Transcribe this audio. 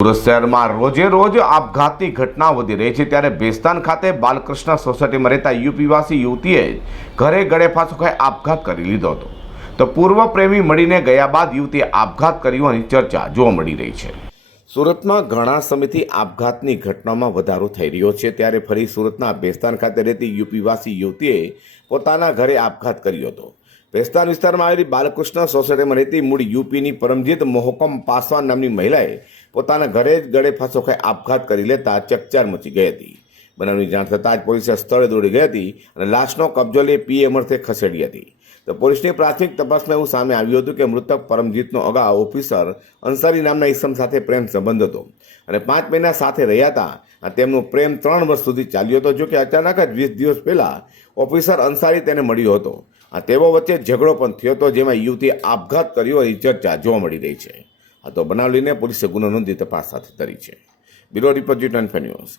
સુરત શહેરમાં રોજે રોજ આપઘાતની ઘટના વધી રહી છે, ત્યારે ભેસ્તાન ખાતે બાલકૃષ્ણ સોસાયટીમાં રહેતા યુપીવાસી યુવતીએ ઘરે ગળે ફાંસો ખાઈ આપઘાત કરી લીધો હતો. તો પૂર્વ પ્રેમી મળીને ગયા બાદ યુવતીએ આપઘાત કર્યો હોવાની ચર્ચા જોવા મળી રહી છે. સુરતમાં ઘણા સમયથી આપઘાતની ઘટનામાં વધારો થઈ રહ્યો છે, ત્યારે ફરી સુરતના ભેસ્તાન ખાતે રહેતી યુપીવાસી યુવતીએ પોતાના ઘરે આપઘાત કર્યો હતો. ભેસ્તાન વિસ્તારમાં આવેલી બાલકૃષ્ણ સોસાયટીમાં રહેતી મૂળ યુપીની પરમજીત મોહકમ પાસવાન નામની મહિલાએ પોતાના ઘરે જ ગળે ફાંસો ખાઈ આપઘાત કરી લેતા ચકચાર મચી ગઈ હતી. બનાવની જાણ થતાં જ પોલીસે સ્થળે દોડી ગઈ હતી અને લાશનો કબજો લઈ પીએમ અર્થે ખસેડી હતી. તો પોલીસની પ્રાથમિક તપાસમાં એવું સામે આવ્યું હતું કે મૃતક પરમજીતનો અગાઉ ઓફિસર અંસારી નામના ઈસમ સાથે પ્રેમ સંબંધ હતો અને 5 મહિના સાથે રહ્યા હતા. તેમનો પ્રેમ 3 વર્ષ સુધી ચાલ્યો હતો. જો કે અચાનક જ 20 દિવસ પહેલા ઓફિસર અંસારી તેને મળ્યો હતો. તેઓ વચ્ચે ઝઘડો પણ થયો હતો, જેમાં યુવતીએ આપઘાત કર્યો હોવાની ચર્ચા જોવા મળી રહી છે. તો બનાવ લઈને પોલીસે ગુનો નોંધી તપાસ હાથ ધરી છે. Bureau report G24 news.